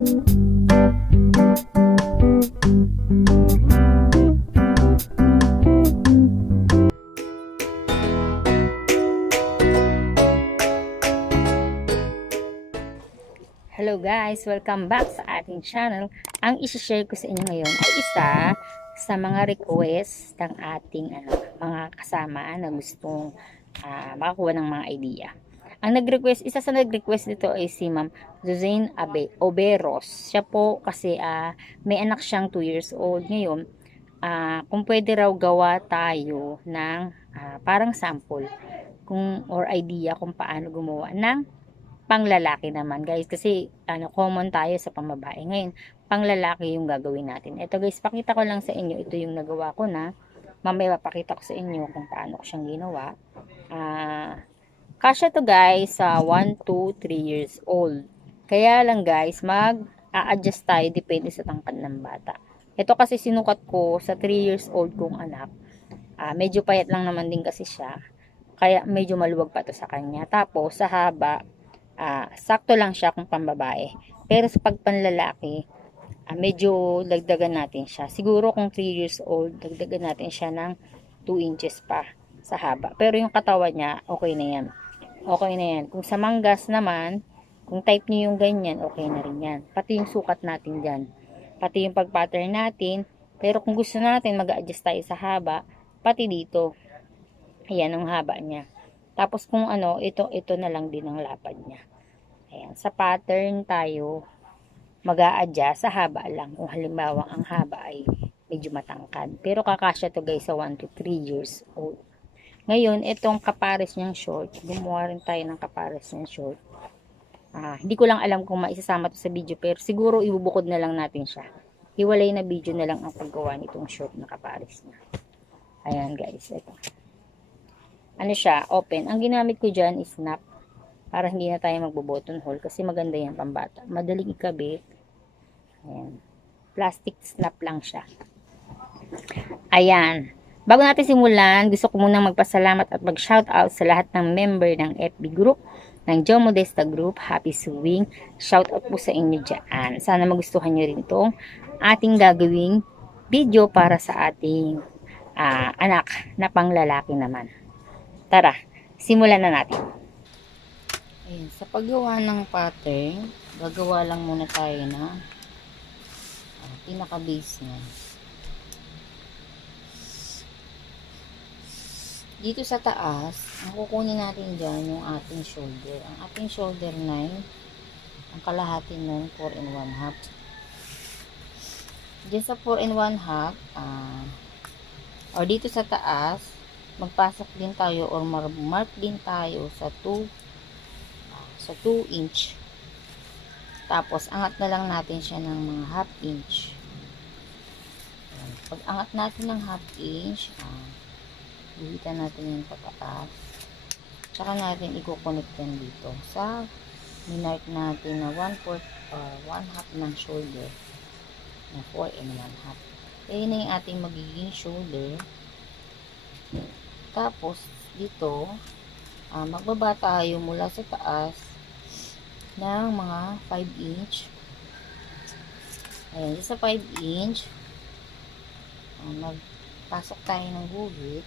Hello guys, welcome back sa ating channel. Ang isi-share ko sa inyo ngayon ay isa sa mga request ng ating mga kasama na gustong makakuha ng mga idea. Ang isa sa nag-request dito ay si Ma'am Zuzane Oberos. Siya po kasi may anak siyang 2 years old ngayon. Kung pwede raw gawa tayo ng parang sample or idea kung paano gumawa ng panglalaki naman guys, kasi common tayo sa pambabae. Ngayon panglalaki yung gagawin natin. Ito guys, pakita ko lang sa inyo, ito yung nagawa ko na. Mamaya papakita ko sa inyo kung paano ko siyang ginawa. Kasya to guys sa 1 to 3 years old. Kaya lang guys, mag-a-adjust tayo depende sa tangkad ng bata. Ito kasi sinukat ko sa 3 years old kong anak. Medyo payat lang naman din kasi siya, kaya medyo maluwag pa to sa kanya. Tapos sa haba, sakto lang siya kung pambabae. Pero sa pagpanlalaki, medyo dagdagan natin siya. Siguro kung 3 years old, dagdagan natin siya ng 2 inches pa sa haba. Pero yung katawan niya, okay na yan. Okay na yan. Kung sa manggas naman, kung type niyo yung ganyan, okay na rin yan. Pati yung sukat natin dyan. Pati yung pag-pattern natin. Pero kung gusto natin, mag-adjust tayo sa haba, pati dito. Ayan ang haba niya. Tapos kung ito na lang din ang lapad niya. Ayan, sa pattern tayo mag-a-adjust sa haba lang. Kung halimbawa ang haba ay medyo matangkad. Pero kakasya to guys sa 1 to 3 years old. Ngayon, itong kapares niyang short, gumawa rin tayo ng kapares niyang short. Hindi ko lang alam kung maisasama to sa video, pero siguro ibubukod na lang natin siya. Hiwalay na video na lang ang paggawa nitong short na kapares niya. Ayan guys, ito. Ano siya, open. Ang ginamit ko dyan is snap. Para hindi na tayo magbo-button hole kasi maganda yan pambata. Madaling ikabit. Ayan. Plastic snap lang siya. Ayan. Bago natin simulan, gusto ko munang magpasalamat at mag-shoutout sa lahat ng member ng FB group, ng Joe Modesta Group. Happy Sewing. Shoutout po sa inyo dyan. Sana magustuhan nyo rin itong ating gagawing video para sa ating anak na panglalaki naman. Tara, simulan na natin. Ayan, sa paggawa ng pattern, gagawa lang muna tayo na pinaka-base niya. Dito sa taas, ang kukunin natin dyan yung ating shoulder. Ang ating shoulder 9, ang kalahati nun 4 and 1 half. Dyan sa 4 and 1 half, or dito sa taas, magpasok din tayo or mark din tayo sa 2 inch. Tapos angat na lang natin siya ng mga half inch. Pag angat natin ng half inch, ihitan natin yung pataas. Tsaka natin i-connect yan dito sa minark natin na 1/4 1 half ng shoulder na 4 and 1 half. Kaya na yung ating magiging shoulder. Tapos dito magbaba tayo mula sa taas ng mga 5 inch. Ayan, sa 5 inch magpasok tayo ng guhit,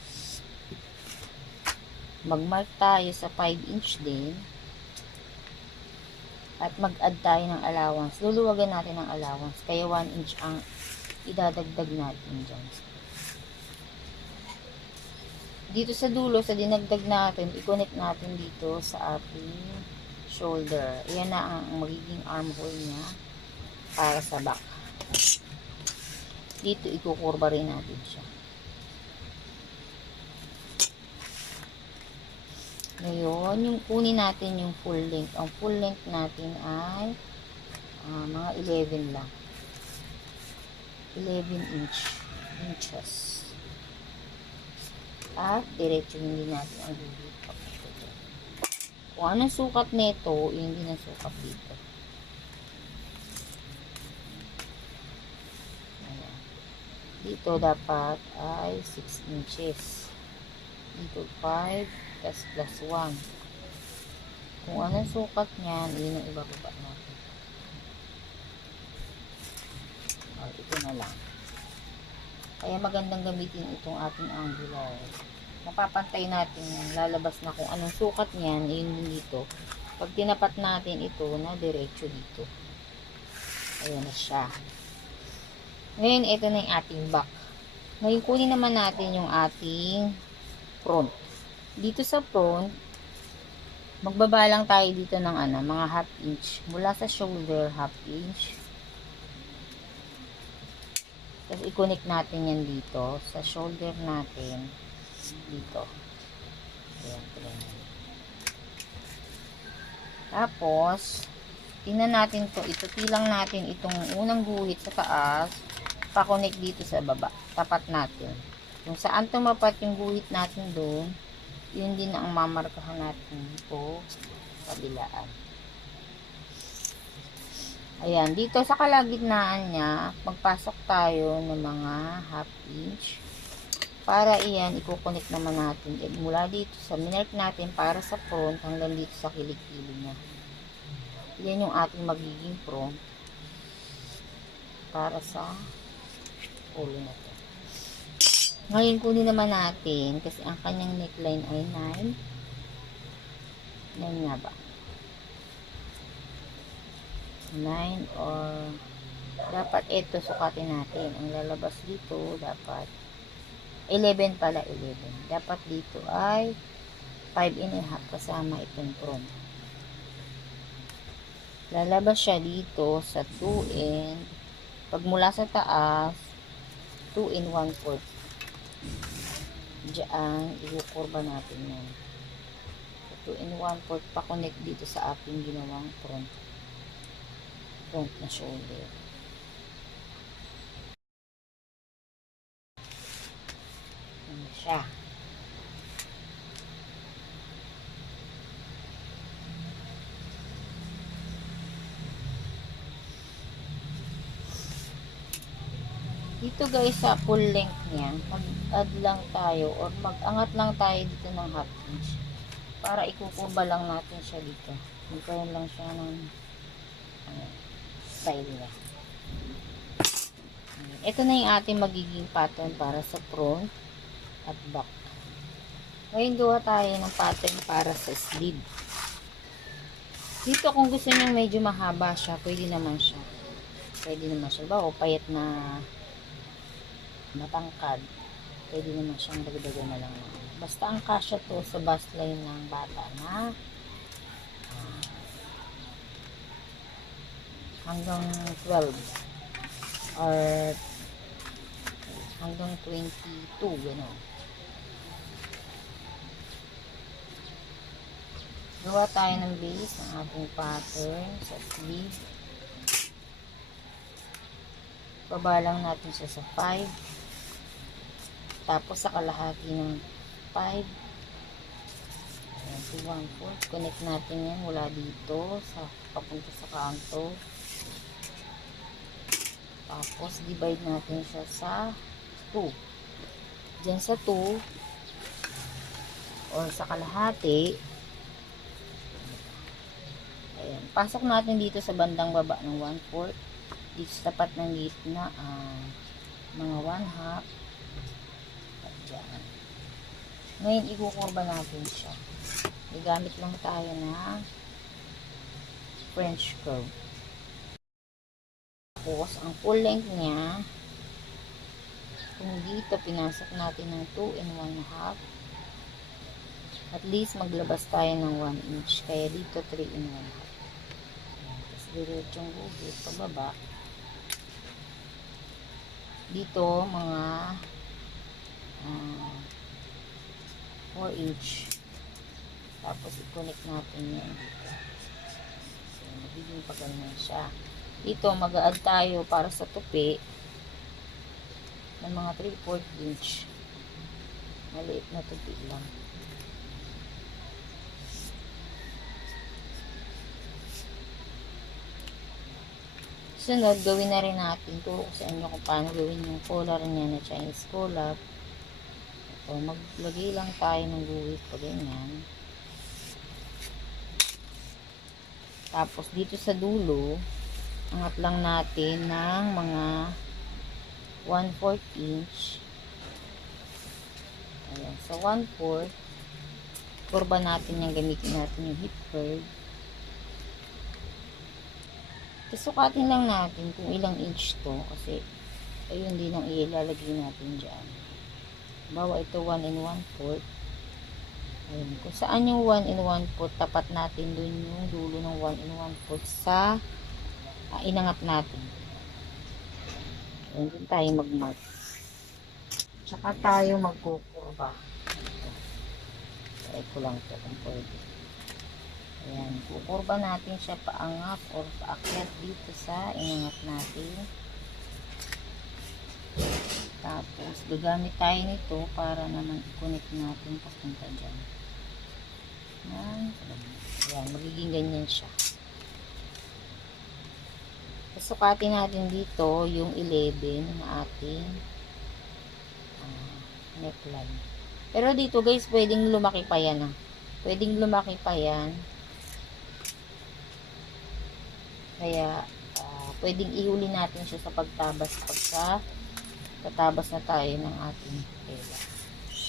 magmark tayo sa 5 inch din, at mag-add tayo ng allowance. Luluwagan natin ng allowance, kaya 1 inch ang idadagdag natin dyan. Dito sa dulo, sa dinagdag natin, i-connect natin dito sa ating shoulder. Ayan na ang magiging armhole niya para sa back. Dito, ikukurba rin natin siya. Ngayon, yung kunin natin yung full length. Ang full length natin ay mga 11 lang. 11 inches. At diretso hindi natin ang guhit. Kung anong sukat nito, yun din ang sukat dito. Ayan. Dito dapat ay 6 inches. Dito 5 plus 1. Kung anong sukat niyan, yun ang ibababa natin. na lang. Kaya magandang gamitin itong ating angular. Napapantay natin yan. Lalabas na kung anong sukat niyan. Yun din dito. Pag tinapat natin ito na diretso dito. Ayan na siya. Ngayon, ito na yung ating back. Ngayon, kunin naman natin yung ating front. Dito sa front, magbaba lang tayo dito ng mga half inch. Mula sa shoulder, half inch. Tapos, i-connect natin yan dito. Sa shoulder natin. Dito. Ayan, ayan. Tapos, tingnan natin to. Ituti lang natin itong unang guhit sa taas. Pa-connect dito sa baba. Tapat natin. Kung saan tumapat yung guhit natin doon, yun din ang mamarkahan natin dito. Kabilaan. Ayan. Dito sa kalagitnaan niya, magpasok tayo ng mga half inch. Para iyan, i-connect naman natin. Mula dito sa minark natin para sa front hanggang dito sa kilikili niya. Yan yung ating magiging front para sa ulo na to. Ngayon, kunin naman natin kasi ang kanyang neckline ay 9. 9 nga ba? 9 or dapat ito sukatin natin. Ang lalabas dito dapat 11 pala, 11. Dapat dito ay 5.5 kasama itong front. Lalabas siya dito sa 2 and pag mula sa taas 2 and 1/4. Diyan i-kurba natin yan. So, 2 and 1/4 pa connect dito sa ating ginawang front na shoulder. Ano siya? Dito guys, sa full length niya, mag-add lang tayo or mag-angat lang tayo dito ng half inch. Para ikukurba lang natin siya dito. Magkaroon lang siya ng style niya. Ito na yung ating magiging pattern para sa front at back. Ngayon gawa tayo ng pattern para sa sleeve. Dito kung gusto nyo medyo mahaba siya, pwede naman siya. Pwede naman siya. O payat na matangkad, pwede naman siyang dagdagan na lang. Basta ang kasya to sa bust line ng bata na hanggang 12 or hanggang 22, gano'n. Gawa tayo ng base ng ating pattern sa sleeve. Baba lang natin siya sa 5. Tapos sa kalahati ng 5. Ayan, 2/1/4. Connect natin yan mula dito sa papunta sa kanto. Tapos divide natin siya sa 2. Diyan sa 2 or sa kalahati. Ayan, pasok natin dito sa bandang baba ng 1/4. Dito sa tapat ng gitna mga 1/2 at dyan. Ngayon ikukurba natin siya. Igamit lang tayo ng French curve. Tapos ang full length niya, kung dito pinasok natin ng 2 and 1/2, at least maglabas tayo ng 1 inch. Kaya dito 3 and 1/2. Tapos diretsong guhit pababa. Dito mga 4 inch. Tapos i-connect natin yan. So, magiging paganyan siya. Dito mag-a-add tayo para sa tupi ng mga 3/4 inch. Maliit na tupi lang. Sunod, gawin na rin natin. Turo ko sa inyo kung paano gawin yung collar niya na Chinese collar. Ito, maglagay lang tayo ng guhit pa ganyan. Tapos, dito sa dulo, angat lang natin ng mga 1/4 inch. Ayan. So, 1/4. Kurba natin yung gamitin natin yung hip curve. So, sukatin lang natin kung ilang inch to. Kasi, ayun din ang ilalagay natin dyan. Bawa ito 1 and 1/4. Ayun. Kung saan yung 1 and 1/4, tapat natin dun yung dulo ng 1 and 1/4 sa inangat natin. Ayun din tayo mag-mark. Tsaka tayo magkukurba. Try ko lang ito kung pwede. Ayan. Kukurba natin siya paangat or paakyat dito sa inangat natin. Tapos, gagamit tayo nito para naman i-connect natin papunta dyan. Ayan, magiging ganyan siya. Sukatin natin dito yung 11 na ating neckline. Pero dito guys, pwedeng lumaki pa yan. Pwedeng lumaki pa yan. Kaya, pwedeng ihuli natin siya sa pagtabas pagka tatabas na tayo ng ating tela.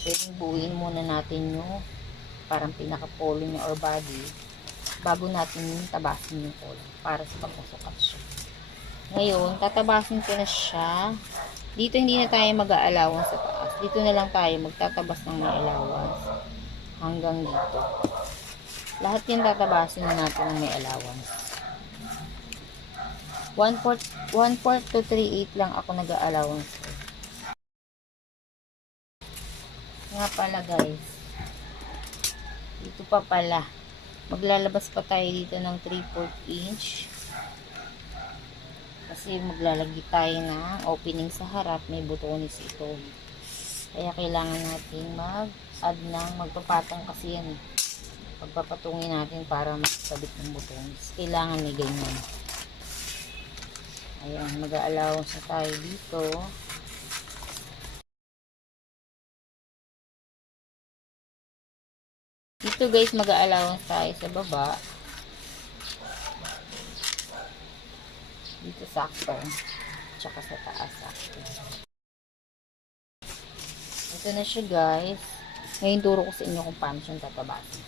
Pwedeng buuin muna natin yung parang pinaka-polo niya or body bago natin tabasin yung polo para sa pagkasukat siya. Ngayon, tatabasin ko na siya. Dito hindi na tayo mag-a-allowance sa taas. Dito na lang tayo magtatabas ng may allowance hanggang dito. Lahat yan tatabasin na natin ng may allowance. 1/4 to 3/8 lang ako nag-a-allowance. Nga pala guys. Dito pa pala. Maglalabas pa tayo dito ng 3/4 inch. Kasi maglalagay tayo ng opening sa harap. May butones ito. Kaya kailangan natin mag-add ng magpapatong kasi yan. Pagpapatungin natin para makasabit ng butones. Kailangan may ganyan. Ayan. Mag-a-allowance na tayo dito. Dito guys, mag-a-allowance tayo sa baba. Dito sakto. Tsaka sa taas sakto. Ito na siya guys. Ngayon turo ko sa inyo kung paano siyang tatabasin.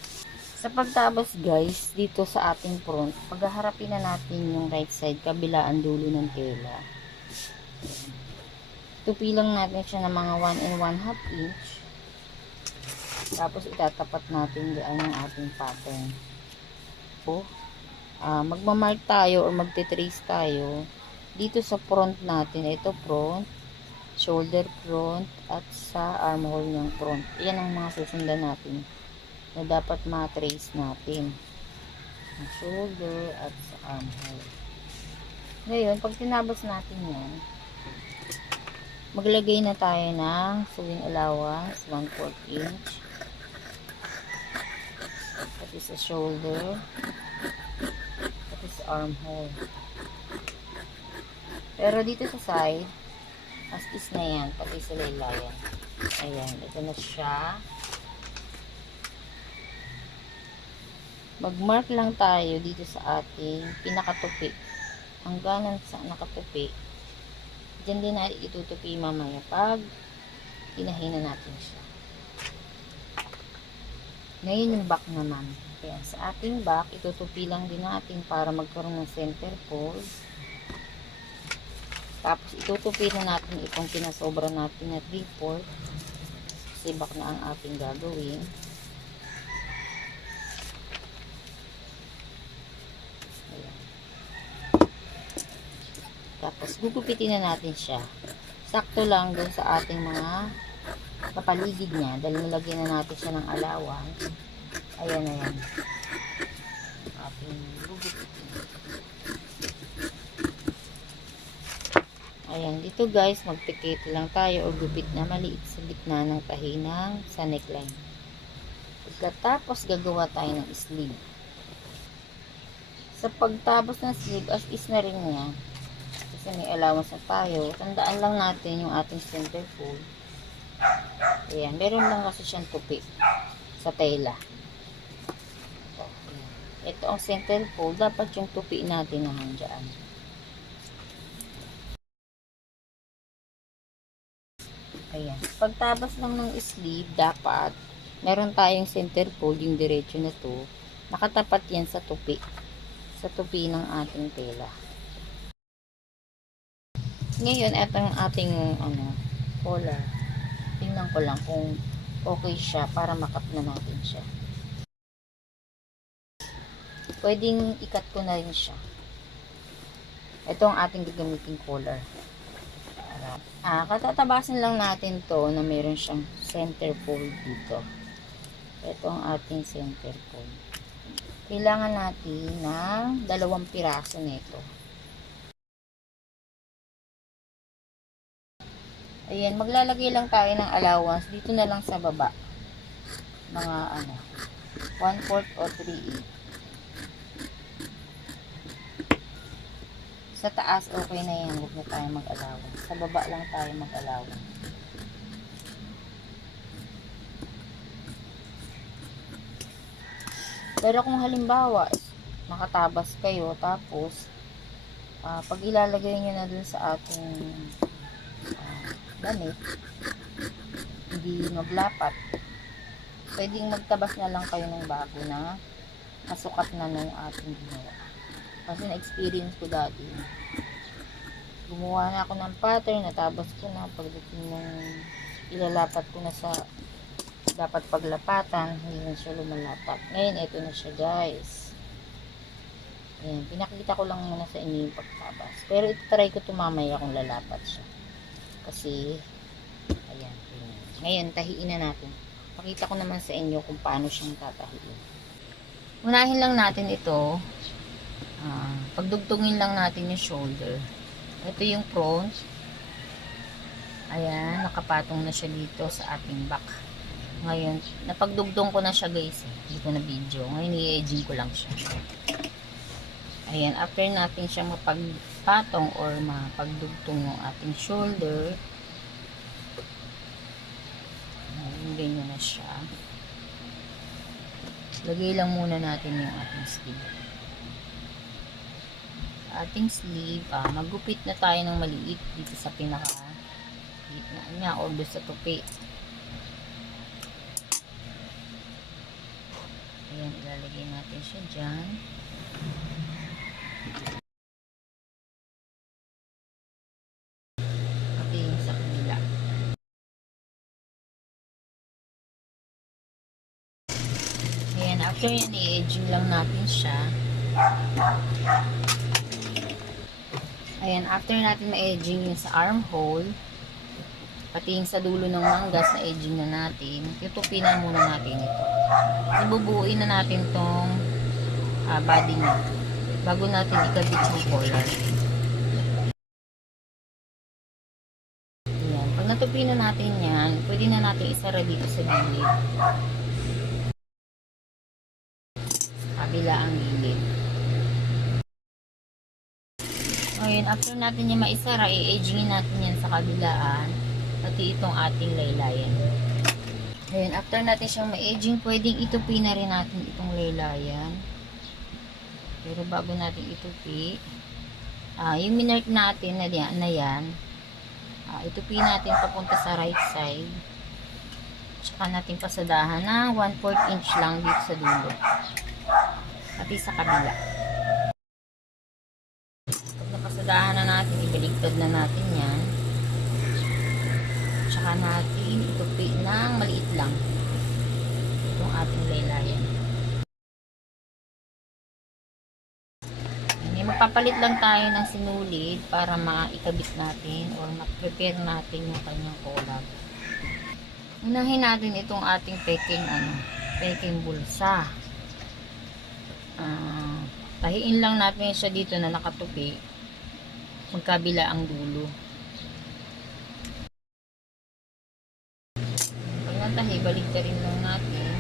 Sa pagtabas guys, dito sa ating front, paghaharapin na natin yung right side, kabilaan dulo ng tela. Tupi lang natin siya ng mga 1 and 1/2 inch. Tapos itatapat natin diyan yung ating pattern. Magmamark tayo or magte-trace tayo dito sa front natin. Ito front, shoulder front, at sa armhole ng front. Yan ang mga susundan natin na dapat ma-trace natin. Ang shoulder at sa armhole. Ngayon, pag tinabas natin yan, maglagay na tayo ng sewing allowance 1/4 inch. Pati sa shoulder, pati sa armhole. Pero dito sa side, as is na yan, pati sa laylayan. Ayan, ito na siya. Mag-mark lang tayo dito sa ating pinakatupi. Hanggang sa nakatupi. Diyan din natin itutupi mamaya pag hinahina natin siya. Ngayon yung back naman. Kaya sa ating back, itutupi lang din natin para magkaroon ng center fold. Tapos itutupi na natin itong pinasobra natin na 3/4. Kasi back na ang ating gagawin. Ayan. Tapos gugupitin na natin siya. Sakto lang doon sa ating mga kapaligid niya. Dahil nilagyan na natin siya ng allowance. Ayan na yan. Ating gugupitin. Ayan, dito guys, magpikit lang tayo o gupit na maliit sa gitna ng tahinang sa neckline. Pagkatapos, gagawa tayo ng sleeve. Sa pagtapos ng sleeve, as is na rin niya. Kasi may allowance na tayo. Tandaan lang natin yung ating center fold. Ayan, meron lang kasi siyang tupi sa tela. Ito ang center fold. Dapat yung tupi natin naman dyan. Ayan. Pagtabas lang ng sleeve, dapat meron tayong center fold, yung diretso na to. Nakatapat yan sa tupi. Sa tupi ng ating tela. Ngayon, etong ating collar. Tingnan ko lang kung okay siya para makap na natin siya. Pwedeng ikat ko na rin siya. Ito ang ating gagamiting collar. Katatabasin lang natin to na meron siyang center fold dito. Ito ang ating center fold. Kailangan natin ng 2 piraso nito. Ayan, maglalagay lang tayo ng allowance dito na lang sa baba. Mga 1/4 o 3/8. Sa taas, okay na yan. Huwag na tayo mag-allowance. Sa baba lang tayo mag-allowance. Pero kung halimbawa, nakatabas kayo, tapos, pag ilalagay nyo na dun sa ating damit, hindi maglapat, pwedeng magtabas na lang kayo ng bago na masukat na nung ating ginawa. Kasi na-experience ko dati. Gumawa na ako ng pattern, natabas ko na, pagdating nung ilalapat ko na sa dapat paglapatan, hindi na siya lumalapat. Ngayon, ito na siya guys. Ayan, pinakita ko lang muna sa inyo yung pagtabas. Pero try ko tumamaya kung lalapat siya. Kasi, ayan. Ngayon, tahiin na natin. Pakita ko naman sa inyo kung paano siyang tatahiin. Unahin lang natin ito. Pagdugtungin lang natin yung shoulder. Ito yung front. Ayan, nakapatong na siya dito sa ating back. Ngayon, napagdugtong ko na siya guys. Hindi ko na video. Ngayon, i-edging ko lang siya. Ayan, after natin siya mapagpatong or mapagdugtong yung ating shoulder, ganyan na siya. Lagay lang muna natin yung ating sleeve. Ating sleeve, magupit na tayo ng maliit dito sa pinaka gitna niya o doon sa tupi. Ayan, ilalagay natin siya dyan. Pati yung sa kabila. Ayan, after yan, i-edging lang natin siya. Ayan, after natin ma-edging yung sa armhole, pati yung sa dulo ng manggas na edging na natin, tutupinan muna natin ito. Ibubuuin na natin tong body niya bago natin ikabit yung collar. Ayan, pag natupi na natin yan, pwede na natin isara dito sa gilid. Kabila ang gilid. Ngayon, after natin yung maisara, i-edgingin natin yan sa kabilaan, pati itong ating laylayan. Ngayon, after natin siyang ma-edging, pwedeng itupi na rin natin itong laylayan. Pero bago natin itupi, yung minark natin na yan, itupi natin papunta sa right side. Tsaka natin pasadahan ng 1/4 inch lang dito sa dulo. Pati sa kabila. Napasadahan na natin, ibaligtad na natin yan. Tsaka natin itupi ng maliit lang itong ating laylayan. Magpapalit lang tayo ng sinulid para maikabit natin or ma-prepare natin yung kanyang collar. Unahin natin itong ating peking bulsa. Tahiin lang natin siya dito na nakatupi. Magkabila ang dulo. Pag natahi, baligtarin lang natin.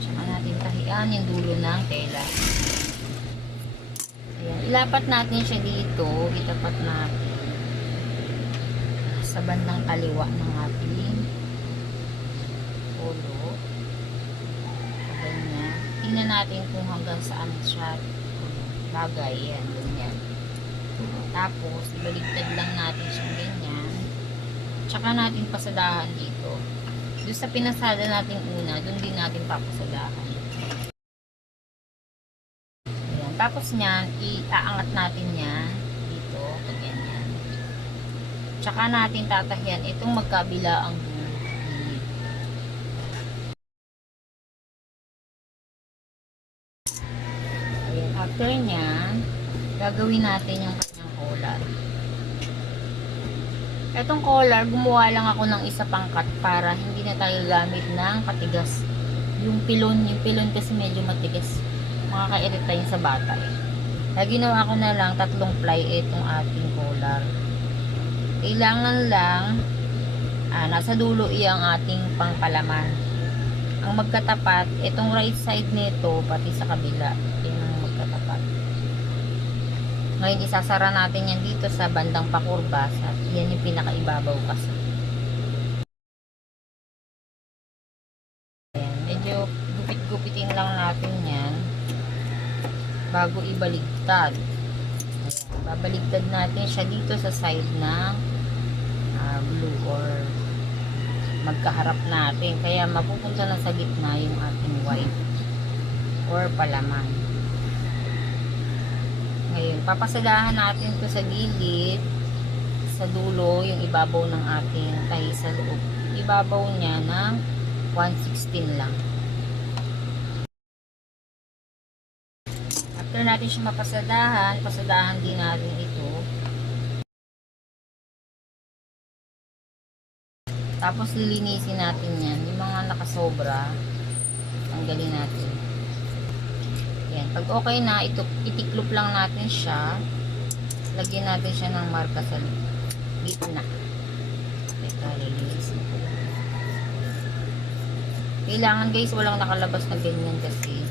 Tsaka natin tahian yung dulo ng tela. Ayan, ilapat natin siya dito. Itapat natin sa bandang kaliwa ng ating ulo. Ganyan. Tingnan natin kung hanggang saan siya bagay. Yan, ganyan. Tapos, ibaligtad lang natin siyang ganyan. Tsaka natin pasadahan dito. Doon sa pinasada natin una, doon din natin papasadahan. Ayan. Tapos niyan, iaangat natin yan dito, pag ganyan. Tsaka natin tatahian itong magkabila ang gilid. Ayan. After niyan, gagawin natin yung kanyang collar. Etong collar, gumawa lang ako ng isa pang cut para hindi na tayo gamit ng katigas. Yung pilon kasi medyo matigas. Makaka-irita yun sa bata eh. Kaya ginawa ko na lang 3 ply itong ating collar. Kailangan lang nasa dulo iyang ating pangpalaman. Ang magkatapat, itong right side nito pati sa kabila, yung magkatapat. Ngayon, isasara natin yan dito sa bandang pakurba. Yan yung pinakaibabaw kasi. Ayan, medyo gupit-gupitin lang natin yan bago ibaligtad. Ayan, babaligtad natin siya dito sa side ng blue or magkaharap natin. Kaya mapupunta na sa gitna yung ating white or palaman. Ngayon, papasadahan natin ito sa gilid, sa dulo, yung ibabaw ng ating tahi sa loob. Ibabaw niya ng 1/16 lang. After natin siya mapasadahan, pasadahan din natin ito. Tapos lilinisin natin yan. Yung mga nakasobra, tanggalin natin. Yan. Pag okay na, itiklop lang natin siya. Lagyan natin siya ng marka sa gitna. Teka, lilinisin ko. Kailangan guys, walang nakalabas na ganyan kasi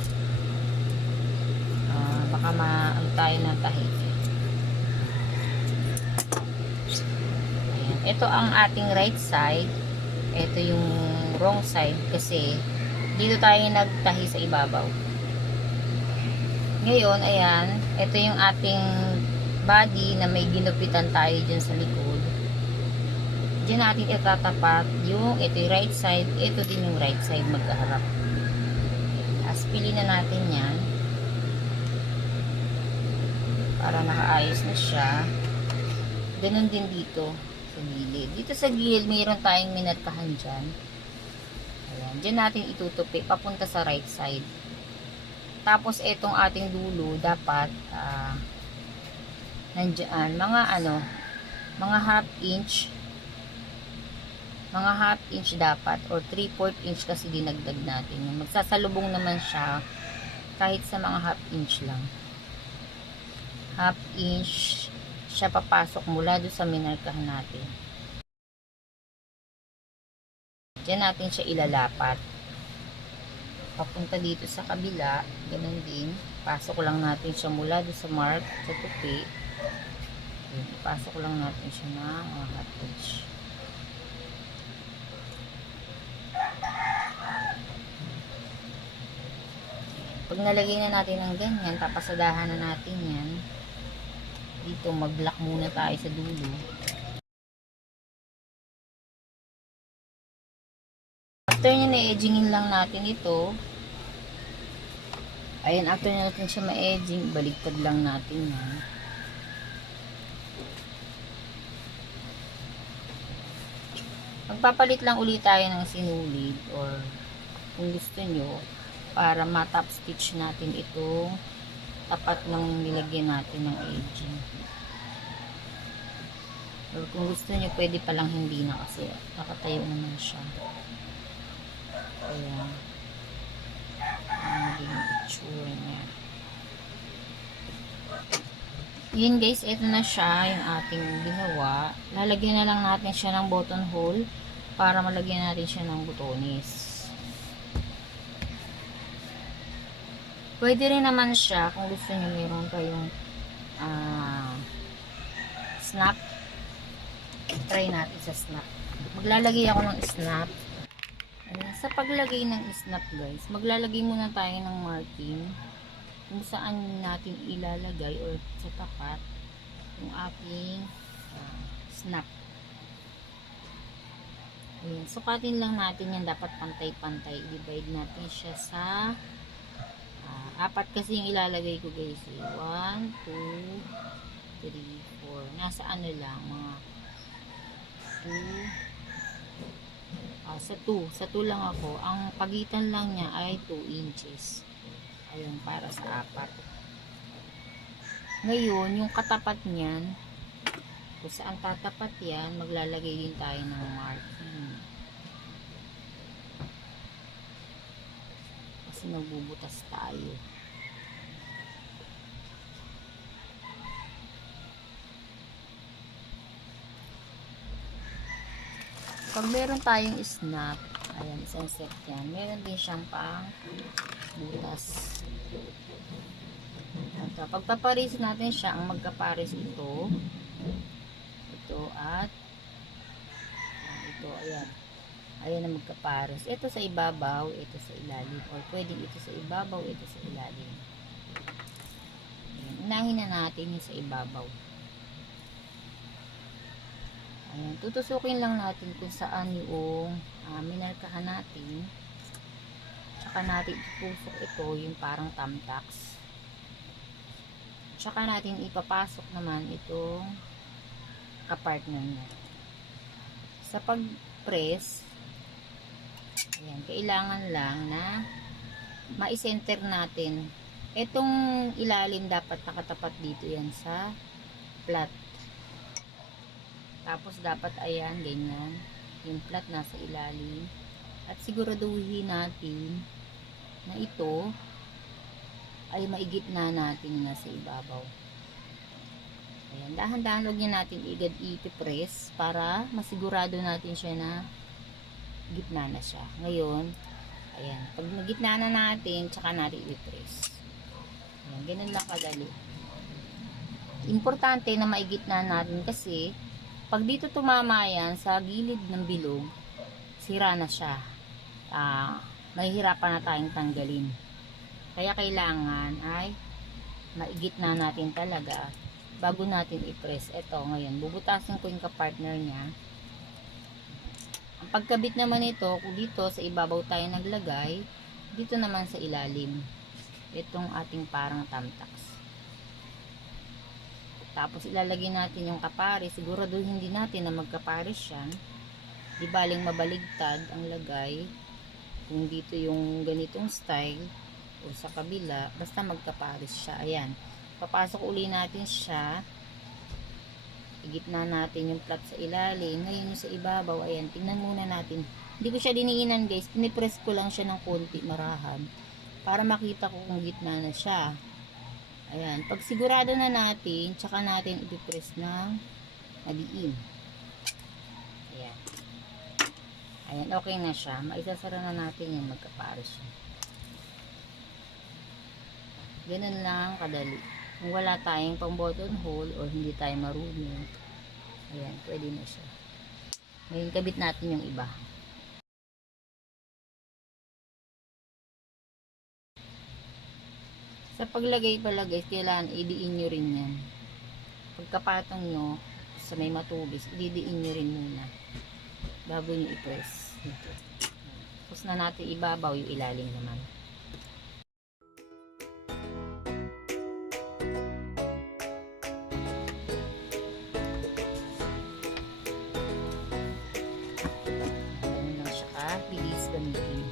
baka maano tayo na tahi. Ayan. Ito ang ating right side. Ito yung wrong side kasi dito tayo nagtahi sa ibabaw. Ngayon, ayan, ito yung ating body na may ginupitan tayo dyan sa likod. Diyan natin itatapat yung ito yung right side, ito din yung right side magkaharap. Aspilin na natin yan para nakaayos na siya. Ganun din dito sa gilid. Dito sa gilid, mayroon tayong minarkahan dyan. Ayan, dyan natin itutupi papunta sa right side. Tapos itong ating dulo dapat nandiyan mga half inch dapat or 3/4 inch kasi dinagdag natin. Magsasalubong naman siya kahit sa mga half inch lang. Half inch siya papasok mula doon sa minarkahan natin. Diyan natin siya ilalapat. Papunta dito sa kabila, ganun din. Pasok lang natin siya mula doon sa mark sa tupi. Pasok lang natin siya na mga half inch. Pag nalagay na natin ng ganyan, papasadahan na natin yan. Dito, mag-block muna tayo sa dulo. After nyo na-edgingin lang natin ito. Ayan, after natin siya ma-edging, baliktad lang natin yan. Magpapalit lang ulit tayo ng sinulid or kung gusto nyo para ma-top stitch natin itong tapat ng nilagyan natin ng edging. Or kung gusto nyo, pwede palang hindi na kasi nakatayo naman siya. Kaya maging itsura niya. Yun guys, ito na siya yung ating ginawa. Lalagyan na lang natin siya ng buttonhole para malagyan natin siya ng butones. Pwede rin naman siya kung gusto nyo meron kayong snap. Try natin sa snap. Maglalagay ako ng snap. Sa paglagay ng snap guys, maglalagay muna tayo ng marking kung saan natin ilalagay or sa tapat yung aking snap. Ayan, sukatin lang natin yan, dapat pantay-pantay. Divide natin siya sa apat kasi yung ilalagay ko guys. 1, 2, 3, 4. Nasa ano lang, mga 2. Sa 2 lang ako. Ang pagitan lang niya ay 2 inches. Ayun, para sa apat. Ngayon, yung katapat niyan, kung saan tatapat yan, maglalagay din tayo ng marking. Kasi magbubutas tayo. Pag meron tayong snap, ayan, isang set yan, meron din siyang pang butas. At pagpaparis natin siya, ang magkaparis ito at ito, ayan. Ayan ang magkaparis. Ito sa ibabaw, ito sa ilalim. Or pwedeng ito sa ibabaw, ito sa ilalim. Ayan, unahin na natin yung sa ibabaw. Ayan, tutusukin lang natin kung saan yung minarkahan natin. Tsaka natin itusok ito, yung parang thumbtacks. Tsaka natin ipapasok naman itong kapartner niya. Sa pag-press, ayan, kailangan lang na ma-center natin. Itong ilalim dapat nakatapat dito yan sa flat. Tapos dapat ayan, ganyan. Yung flat nasa ilalim. At siguraduhin natin na ito ay maigitna natin nasa ibabaw. Ayan, dahan-dahan huwag niya natin i-press para masigurado natin siya na gitna na siya. Ngayon, ayan, pag nagitna na natin, tsaka natin i-press. Ayan, ganun lang kadali. Importante na maigitna natin kasi pag dito tumama yan sa gilid ng bilog, sira na siya. Mahihirapan na tayong tanggalin. Kaya kailangan ay maigitna natin talaga bago natin i-press. Ito ngayon, bubutasin ko yung kapartner niya. Ang pagkabit naman ito, kung dito sa ibabaw tayo naglagay, dito naman sa ilalim. Itong ating parang thumbtacks. Tapos ilalagay natin yung kapares. Siguraduhin din natin na magkapares siya. Di baling mabaligtad ang lagay. Kung dito yung ganitong style o sa kabila, basta magkapares siya. Ayan. Papasok uli natin siya. Igitna natin yung flat sa ilalim. Ngayon yung sa ibabaw. Ayan. Tingnan muna natin. Hindi ko siya diniinan guys. Pinipress ko lang siya ng konti marahan. Para makita ko kung gitna na siya. Ayan, pag sigurado na natin, tsaka natin ipipress ng madiin. Ayan. Ayan, okay na siya. Maisasara na natin yung magkapares siya. Ganun lang kadali. Kung wala tayong pang button hole or hindi tayo marunong, ayan, pwede na siya. Ngayon, kabit natin yung iba. Sa paglagay pala guys, kailangan idiin nyo rin yan. Pagkapatong nyo sa may matubis, idiin nyo rin muna bago nyo i-press. Tapos na natin ibabaw yung ilalim naman. Ganun lang siya ka, bilis gamitin.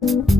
Thank you.